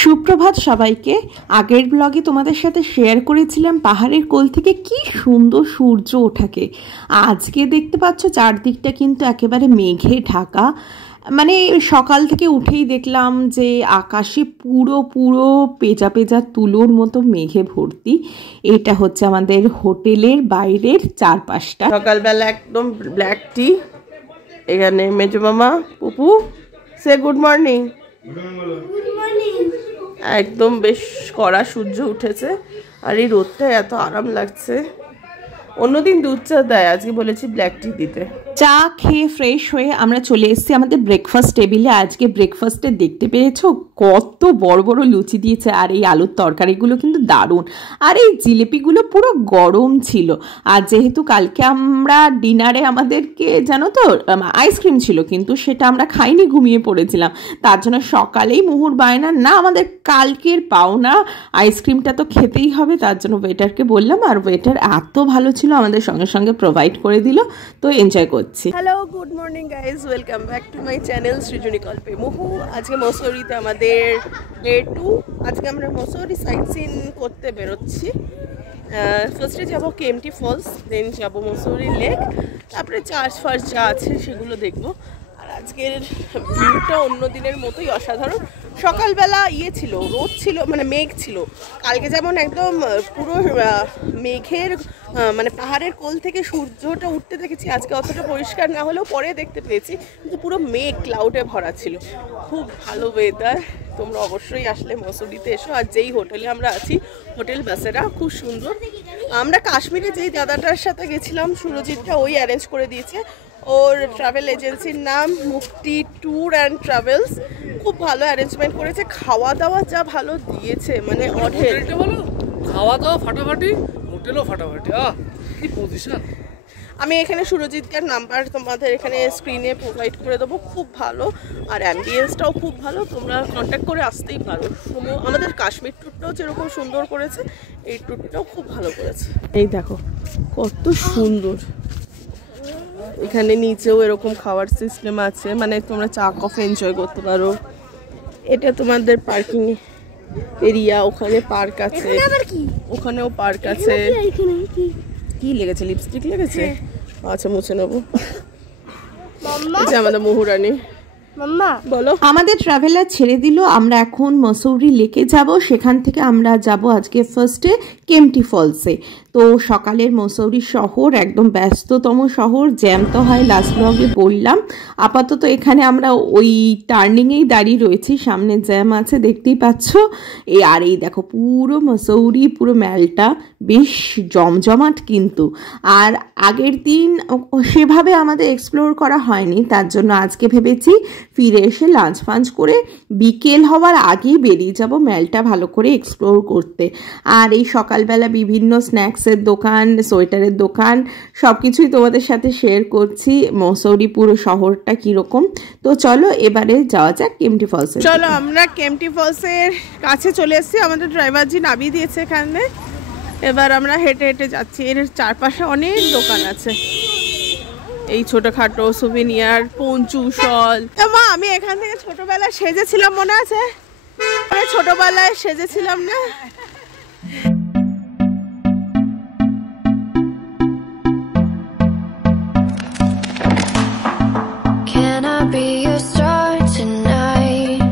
সুপ্রভাত সবাইকে। আগের ব্লগে তোমাদের সাথে শেয়ার করেছিলাম পাহাড়ের কোল থেকে কি সুন্দর সূর্য ওঠাকে। আজকে দেখতে পাচ্ছ চারদিকটা কিন্তু একেবারে মেঘে ঢাকা। মানে সকাল থেকে উঠেই দেখলাম যে আকাশে পুরো পুরো পেঁজা পেঁজা তুলোর মতো মেঘে ভর্তি। এটা হচ্ছে আমাদের হোটেলের বাইরের চারপাশটা। সকালবেলা একদম ব্ল্যাক টি, এখানে মেজো মামা পুপু সে গুড মর্নিং। একদম বেশ কড়া সূর্য উঠেছে আর এই রোদটা এত আরাম লাগছে। অন্যদিন দুধ চা দেয়, আজকে বলেছি ব্ল্যাক টি দিতে। চা খেয়ে ফ্রেশ হয়ে আমরা চলে এসেছি আমাদের ব্রেকফাস্ট টেবিলে। আজকে ব্রেকফাস্টে দেখতে পেয়েছো কত বড় বড় লুচি দিয়েছে, আর এই আলুর তরকারিগুলো কিন্তু দারুণ, আর এই জিলিপিগুলো পুরো গরম ছিল। আর যেহেতু কালকে আমরা ডিনারে আমাদেরকে জানো তো আইসক্রিম ছিল, কিন্তু সেটা আমরা খাইনি, ঘুমিয়ে পড়েছিলাম। তার জন্য সকালেই মুহুর বায়না, না আমাদের কালকের পাওনা আইসক্রিমটা তো খেতেই হবে। তার জন্য ওয়েটারকে বললাম, আর ওয়েটার এত ভালো ছিল আমাদের সঙ্গে সঙ্গে প্রোভাইড করে দিল, তো এনজয় করছি। Hello, good morning guys, welcome back to my channel সৃজনী কল্পে মুহু। আজকে মসৌরিতে আমাদের ডে 2। আজকে আমরা মসৌরি সাইট সিন করতে বেরোচ্ছি। ফার্স্টে যাবো কেএমটি ফলস, দেন যাবো মসৌরি লেক, তারপরে চার্চ ফার্চ যা আছে সেগুলো দেখবো। আর আজকের ভিউটা অন্য দিনের মতোই অসাধারণ। সকালবেলা ছিল, রোদ ছিল, মানে মেঘ ছিল। কালকে যেমন একদম পুরো মেঘের মানে পাহাড়ের কোল থেকে সূর্যটা উঠতে দেখেছি, আজকে অতটা পরিষ্কার না হলেও পরে দেখতে পেয়েছি, কিন্তু পুরো মেঘ ক্লাউডে ভরা ছিল। খুব ভালো ওয়েদার। তোমরা অবশ্যই আসলে মসৌরিতে এসো। আর যেই হোটেলে আমরা আছি, হোটেল বাসেরা, খুব সুন্দর। আমরা কাশ্মীরে যেই দাদাটার সাথে গেছিলাম, সুরজিৎটা, ওই অ্যারেঞ্জ করে দিয়েছে। ওর ট্রাভেল এজেন্সির নাম মুক্তি ট্যুর অ্যান্ড ট্রাভেলস। খুব ভালো অ্যারেঞ্জমেন্ট করেছে, খাওয়া দাওয়া যা ভালো দিয়েছে, মানে অঢেল। খাওয়া দাওয়া ফাটাফাটি, হোটেলও ফাটাফাটি। কি পজিশন! আমি এখানে সুরজিৎকার নাম্বার তোমাদের এখানে স্ক্রিনে প্রোভাইড করে দেবো। খুব ভালো, আর অ্যাম্বিয়েন্সটাও খুব ভালো, তোমরা কন্ট্যাক্ট করে আসতেই পারো। আমাদের কাশ্মীর ট্যুরটাও যেরকম সুন্দর করেছে, এই ট্যুরটাও খুব ভালো করেছে। এই দেখো কত সুন্দর। এখানে নিচেও এরকম খাওয়ার সিস্টেম আছে, মানে তোমরা চা কফি এনজয় করতে পারো। এটা তোমাদের পার্কিং এরিয়া, ওখানে পার্ক আছে, ওখানেও পার্ক আছে। কি লেগেছে? লিপস্টিক লেগেছে? আচ্ছা, মুছে নেবো। আমাদের মুহুরানি বলো। আমাদের ট্রাভেলার ছেড়ে দিল, আমরা এখন মসৌরি লেকে যাব। সেখান থেকে আমরা যাব আজকে ফার্স্টে কেএমটি ফলসে। তো সকালের মসৌরি শহর একদম ব্যস্ততম শহর, জ্যাম তো হয়, লাস্ট ব্লগে বললাম। আপাতত এখানে আমরা ওই টার্নিংয়েই দাঁড়িয়ে রয়েছি, সামনে জ্যাম আছে দেখতেই পাচ্ছ। আর এই দেখো পুরো মসৌরি, পুরো ম্যালটা বেশ জমজমাট কিন্তু। আর আগের দিন সেভাবে আমাদের এক্সপ্লোর করা হয়নি, তার জন্য আজকে ভেবেছি ফিরে এসে লাঞ্চ ফাঞ্চ করে বিকেল হওয়ার আগেই বেরিয়ে যাব ম্যালটা ভালো করে এক্সপ্লোর করতে। আর এই সকালবেলা বিভিন্ন স্ন্যাক্সের দোকান, সোয়েটারের দোকান, সব কিছুই তোমাদের সাথে শেয়ার করছি। মসৌরি পুরো শহরটা কীরকম। তো চলো এবারে যাওয়া যাক কেএমটি ফলসে। চলো, আমরা কেএমটি ফলসের কাছে চলে এসেছি। আমাদের ড্রাইভারজি নামিয়ে দিয়েছে এখানে। এবার আমরা হেঁটে হেঁটে যাচ্ছি। এর চারপাশে অনেক দোকান আছে, এই ছোটখাটো সুভিনিয়ার, পঞ্চু, শল। মা, আমি এখান থেকে ছোটবেলায় সেজেছিলাম, মনে আছে? ছোটবেলায় সেজেছিলাম না? Can I be your star tonight?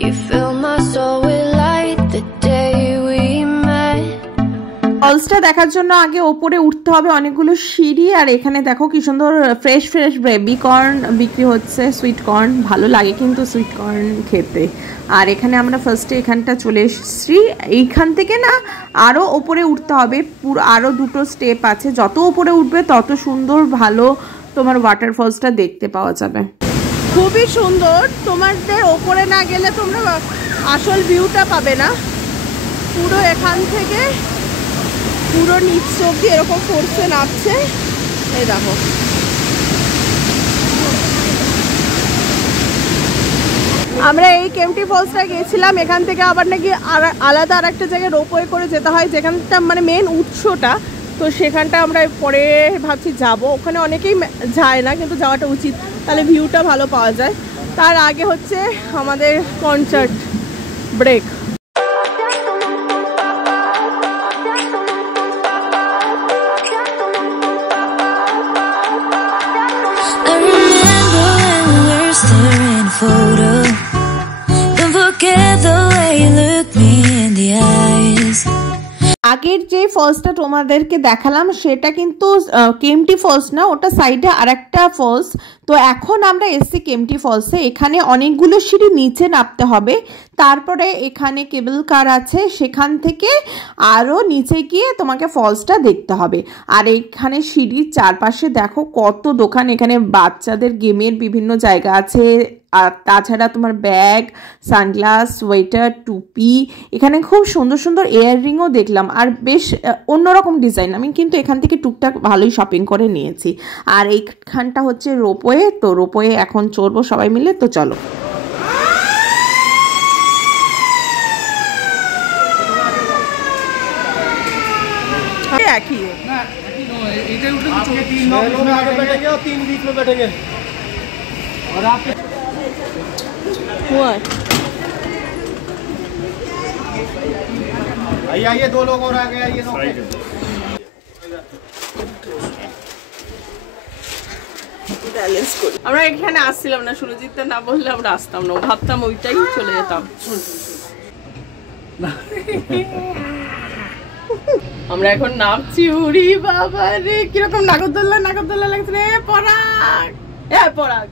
You fill my soul with light the day we met. ফলসটা দেখার জন্য আগে ওপরে উঠতে হবে অনেকগুলো সিঁড়ি। আর এখানে দেখো কি সুন্দর ফ্রেশ ফ্রেশ বেবি কর্ন বিক্রি হচ্ছে, সুইট কর্ন। ভালো লাগে কিন্তু সুইট কর্ন খেতে। আর এখানে আমরা ফার্স্টে এখানটা চলে এসেছি। এইখান থেকে না আরও ওপরে উঠতে হবে, পুরো আরও দুটো স্টেপ আছে। যত ওপরে উঠবে তত সুন্দর ভালো তোমার ওয়াটারফলসটা দেখতে পাওয়া যাবে। খুবই সুন্দর। তোমাদের ওপরে না গেলে তোমরা আসল ভিউটা পাবে না। পুরো এখান থেকে পুরো নিচ অব্দি এরকম ফোর্সে নামছে। এই দেখো, আমরা এই কেএমটি ফলসটা গিয়েছিলাম। এখান থেকে আবার নাকি আলাদা আর একটা জায়গায় রোপওয়ে করে যেতে হয়, যেখানটা মানে মেন উৎসটা। তো সেখানটা আমরা পরে ভাবছি যাব। ওখানে অনেকেই যায় না, কিন্তু যাওয়াটা উচিত, তাহলে ভিউটা ভালো পাওয়া যায়। তার আগে হচ্ছে আমাদের concert, break. I remember when we were staring photo. Don't forget the way you look me in the eyes. আগের যে ফলসটা তোমাদেরকে দেখালাম সেটা কিন্তু কেএমটি ফলস না, ওটা সাইডে আরেকটা ফলস। তো এখন আমরা এসছি কেএমটি ফলসে। এখানে অনেকগুলো সিঁড়ি নিচে নামতে হবে, তারপরে এখানে কেবল কার আছে, সেখান থেকে আরও নিচে গিয়ে তোমাকে ফলসটা দেখতে হবে। আর এখানে সিঁড়ির চারপাশে দেখো কত দোকান, এখানে বাচ্চাদের গেমের বিভিন্ন জায়গা আছে, আর তাছাড়া তোমার ব্যাগ, সানগ্লাস, সোয়েটার, টুপি, এখানে খুব সুন্দর সুন্দর ইয়াররিংও দেখলাম, আর বেশ অন্যরকম ডিজাইন। আমি কিন্তু এখান থেকে টুকটাক ভালোই শপিং করে নিয়েছি। আর এইখানটা হচ্ছে রোপওয়ে, তো রোপওয়ে এখন চড়বো সবাই মিলে, তো চলো। একই आइए 2 लोग और आ गए, आइए আমরা এখানে আসছিলাম না, সুরজিৎ না বললে আমরা আসতাম না, ভাবতাম ওইটাই চলে যেতাম। আমরা এখন নামছি। উড়ি বাবা রে, কিরকম নাগরদোল্লা নাগরদোল্লা লাগছে রে। পরাগ, পরাগ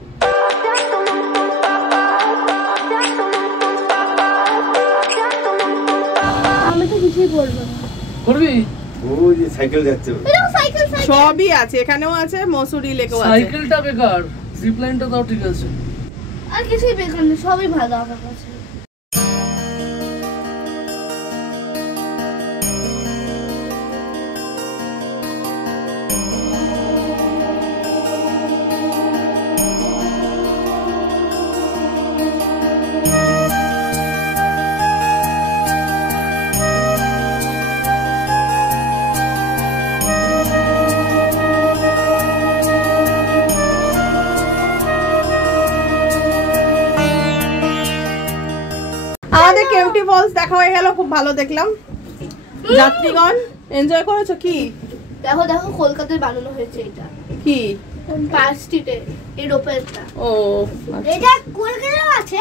আমি তো কিছুই করবো না। করবি? ওই যে সাইকেল যাচ্ছে, সবই আছে, এখানেও আছে, মসুরি লেকেও আছে। সাইকেলটা বেকার, জিপ লাইনটা তাও ঠিক আছে। আর কিছুই বেকার নেই, সবই ভালো আমার কাছে। আমাদের কেএমটি ফলস দেখা হয়ে গেল, খুব ভালো দেখলাম। যাত্রীগণ এনজয় করেছো কি? দেখো দেখো কলকাতায় বানানো হয়েছে এটা। কি? পার্ক স্ট্রিটে এই রোপওয়েটা। ও এটা কলকাতায় আছে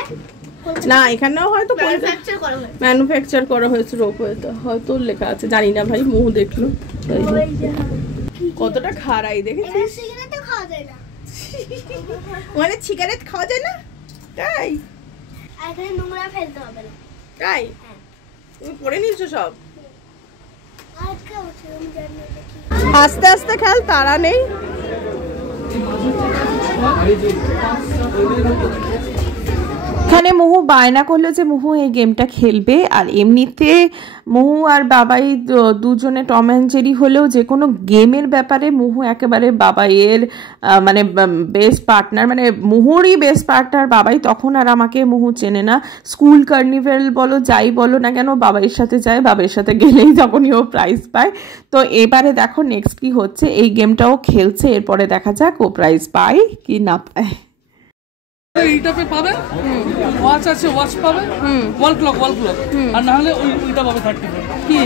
না, এখানেও হয়তো ম্যানুফ্যাকচার করা হয়েছে। ম্যানুফ্যাকচার করা হয়েছে রোপওয়েতে, হয়তো লেখা আছে, জানি না ভাই, মুহ দেখলো। কতটা খারাই দেখেছিস? সিগারেট তো খাওয়া যায় না। মানে সিগারেট খাওয়া যায় না? তাই? আর এখানে নোংরা ফেলতে হবে না। তাই? তুমি পড়ে নিয়েছো সব? আজকে হচ্ছে আমি জানি না কি। আস্তে আস্তে খেল, তারা নেই। এখানে মোহু বায়না করলো যে মোহু এই গেমটা খেলবে। আর এমনিতে মোহু আর বাবাই দুজনে টম অ্যান্ড জেরি হলেও যে কোনো গেমের ব্যাপারে মোহু একেবারে বাবাইয়ের মানে বেস্ট পার্টনার, মানে মোহুরই বেস্ট পার্টনার বাবাই। তখন আর আমাকে মোহু চেনে না, স্কুল কার্নিভেল বলো যাই বলো না কেন বাবাইয়ের সাথে যায়, বাবাইয়ের সাথে গেলেই তখনই ও প্রাইজ পায়। তো এবারে দেখো নেক্সট কি হচ্ছে, এই গেমটাও খেলছে, এরপরে দেখা যাক ও প্রাইজ পায় কি না পায়। এইটা পাবে, ওয়াচ আছে, ওয়াচ পাবে, ওয়াল ক্লক, আর না হলে ওইটা পাবে 30। কি?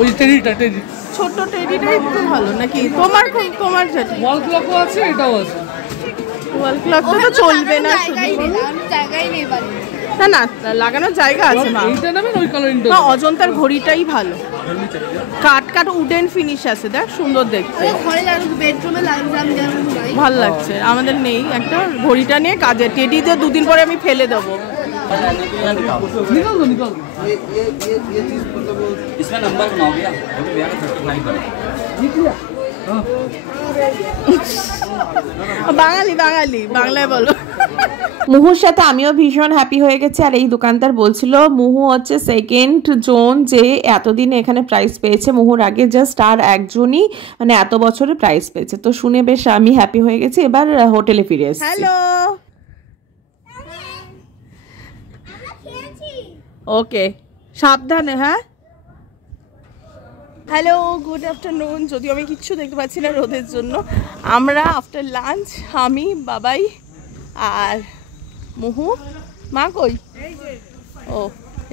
ওই টেডিটা, টেডি ছোট টেডিটাই তো ভালো নাকি? তোমার যেটা ওয়াল ক্লকও আছে, এটাও আছে। ওয়াল ক্লক তো চলবে না, জায়গায় নেই বাড়ি। না না লাগানোর জায়গা আছে মা। এইটা নেবেন, ওই কালারিংটা। না, অজন্তার ঘড়িটাই ভালো, কাট উডেন ফিনিশ আছে, দেখ সুন্দর দেখতে, ঘরে লাগানো, বেডরুমে লাগানো যায়। ভাল লাগছে। আমাদের নেই, একটা ঘড়িটা নিয়ে কাজে টেডি দিয়ে 2 দিন পরে আমি ফেলে দেবো। निकल दो, निकल दो। इसमें नंबर बनाओगे आप, अभी भैया का 35 करो। বাঙালি বাংলায় বলো। মুহুর সাথে আমিও ভীষণ হ্যাপি হয়ে গেছি। আর এই দোকানদার বলছিল মুহু হচ্ছে সেকেন্ড জন যে এতদিন এখানে প্রাইজ পেয়েছে, মুহুর আগে জাস্ট আর একজনই মানে এত বছরে প্রাইজ পেয়েছে। তো শুনে বেশ আমি হ্যাপি হয়ে গেছি। এবার হোটেলে ফিরে এসেছি। হ্যালো, ওকে সাবধানে। হ্যাঁ, হ্যালো, গুড আফটারনুন। যদিও আমি কিচ্ছু দেখতে পাচ্ছি না রোদের জন্য। আমরা আফটার লাঞ্চ, আমি, বাবাই আর মুহু। মা কই? ও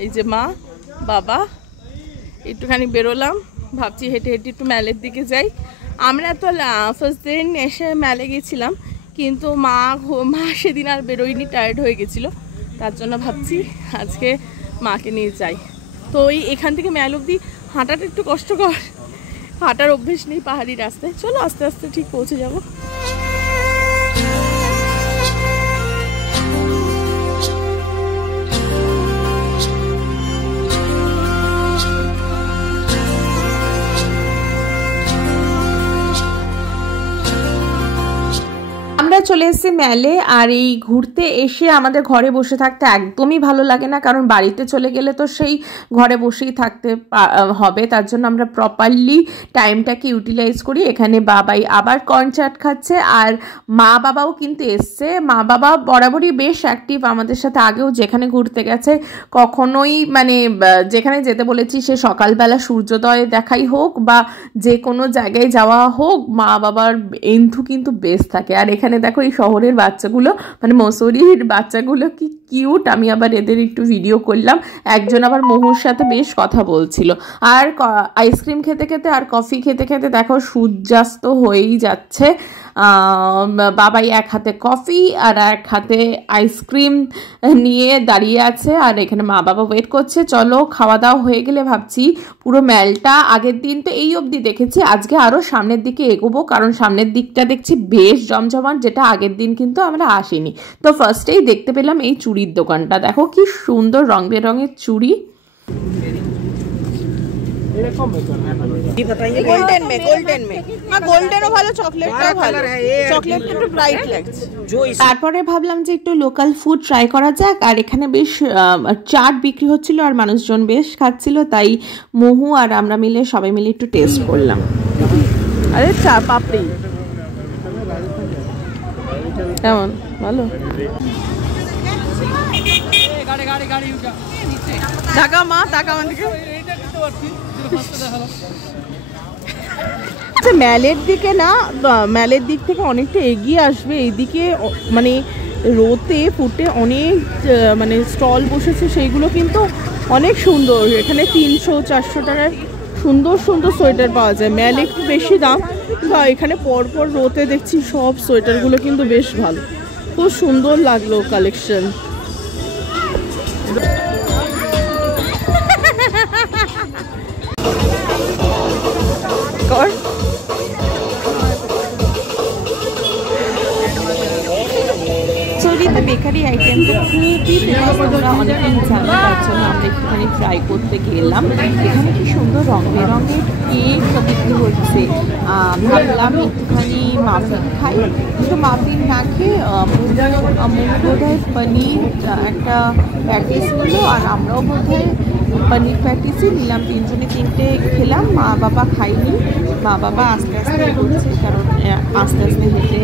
এই যে মা বাবা একটুখানি বেরোলাম, ভাবছি হেঁটে হেঁটে একটু ম্যালের দিকে যাই। আমরা তো ফার্স্ট দিন এসে ম্যালে গেছিলাম, কিন্তু মা সেদিন আর বেরোয়নি, টায়ার্ড হয়ে গেছিলো, তার জন্য ভাবছি আজকে মাকে নিয়ে যাই। তো ওই এখান থেকে ম্যাল অব্দি হাঁটাটা একটু কষ্টকর, হাঁটার অভ্যেস নেই পাহাড়ি রাস্তায়। চলো আস্তে আস্তে ঠিক পৌঁছে যাবো। আমরা চলে এসেছি ম্যালে। আর এই ঘুরতে এসে আমাদের ঘরে বসে থাকতে একদমই ভালো লাগে না, কারণ বাড়িতে চলে গেলে তো সেই ঘরে বসেই থাকতে হবে। তার জন্য আমরা প্রপারলি টাইমটাকে ইউটিলাইজ করি। এখানে বাবাই আবার কর্ন চাট খাচ্ছে, আর মা বাবাও কিন্তু এসছে। মা বাবা বরাবরই বেশ অ্যাক্টিভ আমাদের সাথে, আগেও যেখানে ঘুরতে গেছে কখনোই মানে যেখানে যেতে বলেছি সে সকালবেলা সূর্যোদয় দেখাই হোক বা যে কোনো জায়গায় যাওয়া হোক, মা বাবার এন্থু কিন্তু বেস্ট থাকে। আর এখানে দেখো এই শহরের বাচ্চাগুলো, মানে মসৌরির বাচ্চাগুলো কি কিউট। আমি আবার এদের একটু ভিডিও করলাম। একজন আবার মহুর সাথে বেশ কথা বলছিল। আর আইসক্রিম খেতে খেতে আর কফি খেতে খেতে দেখো সূর্যাস্ত হয়েই যাচ্ছে। বাবাই এক হাতে কফি আর এক হাতে আইসক্রিম নিয়ে দাঁড়িয়ে আছে, আর এখানে মা বাবা ওয়েট করছে। চলো খাওয়া দাওয়া হয়ে গেলে ভাবছি পুরো ম্যালটা, আগের দিন তো এই অবধি দেখেছি, আজকে আরও সামনের দিকে এগোবো, কারণ সামনের দিকটা দেখছি বেশ জমজমাট, যেটা আগের দিন কিন্তু আমরা আসিনি। তো ফার্স্টেই দেখতে পেলাম এই চুড়ির দোকানটা। দেখো কি সুন্দর রং বেরঙের চুড়ি। गोल्डन में हाँ गोल्डनও ভালো, চকলেটটাও ভালো, চকলেটটা একটু ব্রাইট লাগছে। তারপরে ভাবলাম যে একটু লোকাল ফুড ট্রাই করা যাক। আর এখানে বেশ চাট বিক্রি হচ্ছিল আর মানুষজন বেশ খাচ্ছিল, তাই মহু আর আমরা মিলে সবাই মিলে একটু টেস্ট করলাম। আরে চা পাপড়ি কেমন, ভালো? টাকা মা টাকা আমাদেরকে ম্যালের দিকে না, ম্যালের দিক থেকে অনেকটা এগিয়ে আসবে এইদিকে, মানে রোতে ফুটে অনেক মানে স্টল বসেছে, সেইগুলো কিন্তু অনেক সুন্দর। এখানে 300-400 টাকার সুন্দর সুন্দর সোয়েটার পাওয়া যায়। ম্যালে একটু বেশি দাম, বা এখানে পরপর রোতে দেখছি সব সোয়েটারগুলো কিন্তু বেশ ভালো, খুব সুন্দর লাগলো কালেকশন। মসৌরিতে বেকারি আইটেম তো খুবই ফেমাস, আমরা অনেকেই জানি, তার জন্য আমরা একটুখানি ট্রাই করতে গেলাম। এখানে কি সুন্দর রং বেরঙের কেক বিক্রি হচ্ছে। ভাবলাম একটুখানি মাফিন খাই, কিন্তু মাফিন না খেয়ে বোধহয় পনির একটা প্যাটিস নিল, আর আমরাও বোধহয় পনির প্যাটিসই নিলাম। তিনজনে তিনটে খেলাম, মা বাবা খাইনি। মা বাবা আস্তে আস্তে এগোচ্ছে, কারণ আস্তে আস্তে হেঁটে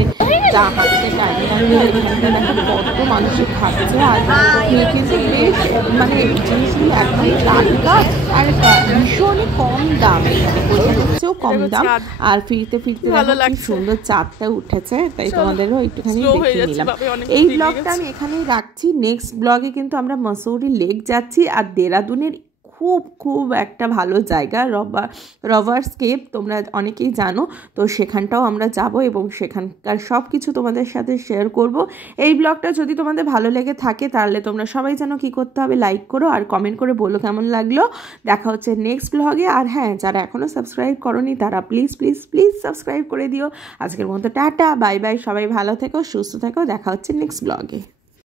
হাঁটতে টাইম লাগবে। এখানটা দেখো কত মানুষের খাচ্ছে, আর কিন্তু বেশ মানে জিনিসগুলো একদম টাটকা আর ভীষণই কম দামে, মানে কোথাও কম দাম। আর ফিরতে ফিরতে সুন্দর চাঁদটা উঠেছে, তাই তোমাদেরও একটুখানি দেখে নিলাম। এই ব্লগটা আমি এখানেই রাখছি। নেক্সট ব্লগে কিন্তু আমরা মসৌরি লেক যাচ্ছি, আর দেরাদুনের খুব খুব একটা ভালো জায়গা রভার্স কেভ, তোমরা অনেকেই জানো, তো সেখানটাও আমরা যাব এবং সেখানকার সব কিছু তোমাদের সাথে শেয়ার করব। এই ব্লগটা যদি তোমাদের ভালো লেগে থাকে তাহলে তোমরা সবাই জানো কি করতে হবে, লাইক করো আর কমেন্ট করে বলো কেমন লাগলো। দেখা হচ্ছে নেক্সট ব্লগে। আর হ্যাঁ, যারা এখনও সাবস্ক্রাইব করোনি তারা প্লিজ প্লিজ প্লিজ সাবস্ক্রাইব করে দিও। আজকের মতো টাটা, বাই বাই, সবাই ভালো থেকো, সুস্থ থেকো, দেখা হচ্ছে নেক্সট ব্লগে।